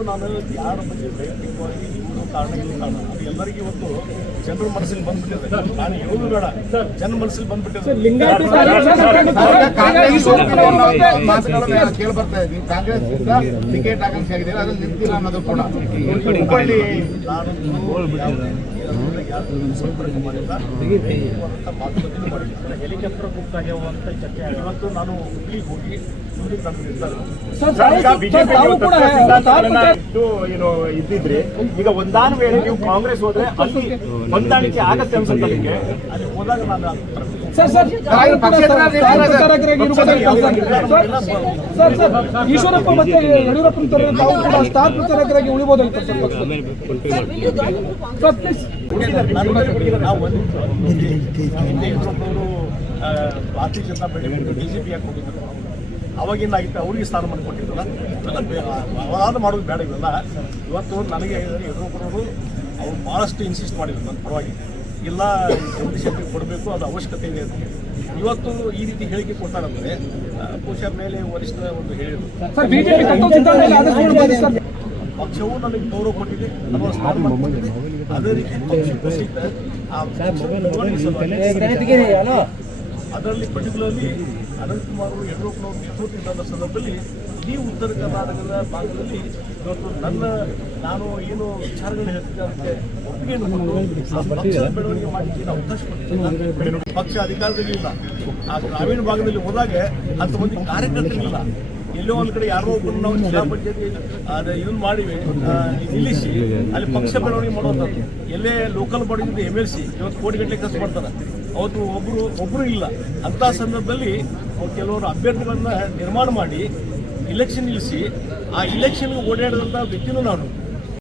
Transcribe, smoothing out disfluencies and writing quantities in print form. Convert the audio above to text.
ಇವತ್ತು ನಾನು ಯಾರ ಬಗ್ಗೆ ವೈಯಕ್ತಿಕವಾಗಿ ಇವರು ಕಾರಣಗಳು ಕಾರಣ ಅದು ಎಲ್ಲರಿಗೂ ಇವತ್ತು ಜನರ ಮನಸ್ಸಿಗೆ ಬಂದ್ಬಿಟ್ಟಿದೆ. ನಾನು ಹೇಳೋದು ಬೇಡ, ಜನ ಮನಸ್ಸಿಗೆ ಬಂದ್ಬಿಟ್ಟಿದೆ. ಕೇಳಿ ಬರ್ತಾ ಇದ್ದೀನಿ, ಕಾಂಗ್ರೆಸ್ ಟಿಕೆಟ್ ಆಕಾಂಕ್ಷೆ ಆಗಿದೆ, ಅದು ನಿಂತಿಲ್ಲ ಅನ್ನೋದು ಕೂಡ ಹುಬ್ಬಳ್ಳಿ ಹೆಲಿಕಾಪ್ಟರ್ ಬುಕ್ ಆಗ್ಯಾವಂತ ಚರ್ಚೆ ಇವತ್ತು ನಾನು ಹುಬ್ಳಿಗೆ ಹೋಗಿ ಇದ್ದಿದ್ರಿ. ಈಗ ಒಂದಾನ ವೇಳೆ ನೀವು ಕಾಂಗ್ರೆಸ್ ಹೋದ್ರೆ ಅಲ್ಲಿ ಹೊಂದಾಣಿಕೆ ಆಗತ್ತೆ ಅನ್ಸುತ್ತೆ ನಿಮಗೆ? ಅಲ್ಲಿ ಹೋದಾಗ ನಾನು ಈಶ್ವರಪ್ಪ ಮತ್ತೆ ಯಡಿಯೂರಪ್ಪನ ಸ್ಟಾರ್ ಪ್ರಚಾರಕರಾಗಿ ಉಳಿಬಹುದಂತ ಭಾರತೀಯ ಜನತಾ ಪಾರ್ಟಿ ಬಿಜೆಪಿ ಯಾಕೆ ಹೋಗಿದ್ರು, ಅವಾಗಿಂದ ಆಗಿತ್ತು ಅವ್ರಿಗೆ ಸ್ಥಾನಮಾನ ಕೊಟ್ಟಿದ್ದಲ್ಲ, ಅವಾದ ಮಾಡೋದು ಬೇಡ. ಇವೆಲ್ಲ ಇವತ್ತು ನನಗೆ ಯಡಿಯೂರಪ್ಪನವರು ಅವ್ರು ಭಾಳಷ್ಟು ಇನ್ಸಿಸ್ಟ್ ಮಾಡಿದ್ರು ನನ್ನ ಪರವಾಗಿ, ಇಲ್ಲ ಜಗದೀಶಕ್ಕೆ ಕೊಡಬೇಕು, ಅದು ಅವಶ್ಯಕತೆ ಇದೆ ಅಂತ. ಇವತ್ತು ಈ ರೀತಿ ಹೇಳಿಕೆ ಕೊಡ್ತಾರಂದ್ರೆ ಬಹುಶಃ ಮೇಲೆ ವರಿಷ್ಠ ಒಂದು ಹೇಳಿದ್ರು. ಪಕ್ಷವು ನನಗೆ ಗೌರವ ಕೊಟ್ಟಿದೆ, ನಮ್ಮ ಸ್ಥಾನಮಾನ ಕೊಟ್ಟಿದೆ. ಅದೇ ರೀತಿ ಅದರಲ್ಲಿ ಪರ್ಟಿಕ್ಯುಲರ್ಲಿ ಅನಂತಕುಮಾರ್ ಅವರು ಯಡಿಯೂರಪ್ಪನವರು ನೇತೃತ್ವದ ಸಂದರ್ಭದಲ್ಲಿ ಈ ಉತ್ತರ ಕರ್ನಾಟಕದ ಭಾಗದಲ್ಲಿ ಇವತ್ತು ನಾನು ಏನು ವಿಚಾರಗಳನ್ನ ಹೇಳ್ತಿದ್ದೆ ಅದಕ್ಕೆ ಒಪ್ಪಿಗೆಯನ್ನು ಕೊಟ್ಟು ಪಕ್ಷದ ಬೆಳವಣಿಗೆ ಮಾಡಲಿಕ್ಕೆ ನಾವು ಅವಕಾಶ ಕೊಡ್ತೀವಿ. ಪಕ್ಷ ಅಧಿಕಾರದಲ್ಲಿ ಇಲ್ಲ, ಆ ಗ್ರಾಮೀಣ ಭಾಗದಲ್ಲಿ ಹೋದಾಗ ಹತ್ತು ಮಂದಿ ಕಾರ್ಯಕರ್ತರಿಲ್ಲ. ಎಲ್ಲೋ ಒಂದು ಕಡೆ ಯಾರೋ ಒಬ್ಬರು ನಾವು ಜಿಲ್ಲಾ ಪಂಚಾಯತಿ ಇದನ್ನು ಮಾಡಿ ನಿಲ್ಲಿಸಿ ಅಲ್ಲಿ ಪಕ್ಷ ಬೆಳವಣಿಗೆ ಮಾಡುವಂಥದ್ದು. ಎಲ್ಲೇ ಲೋಕಲ್ ಬಾಡಿಯಿಂದ MLC ಇವತ್ತು ಕೋಟಿಗಟ್ಟಲೆ ಖರ್ಚು ಮಾಡ್ತಾರೆ, ಅವತ್ತು ಒಬ್ಬರು ಇಲ್ಲ. ಅಂಥ ಸಂದರ್ಭದಲ್ಲಿ ಕೆಲವರು ಅಭ್ಯರ್ಥಿಗಳನ್ನ ನಿರ್ಮಾಣ ಮಾಡಿ ಇಲೆಕ್ಷನ್ ನಿಲ್ಲಿಸಿ ಆ ಇಲೆಕ್ಷನ್ಗೆ ಓಡಾಡಿದಂಥ ವ್ಯಕ್ತಿನೂ ನಾನು.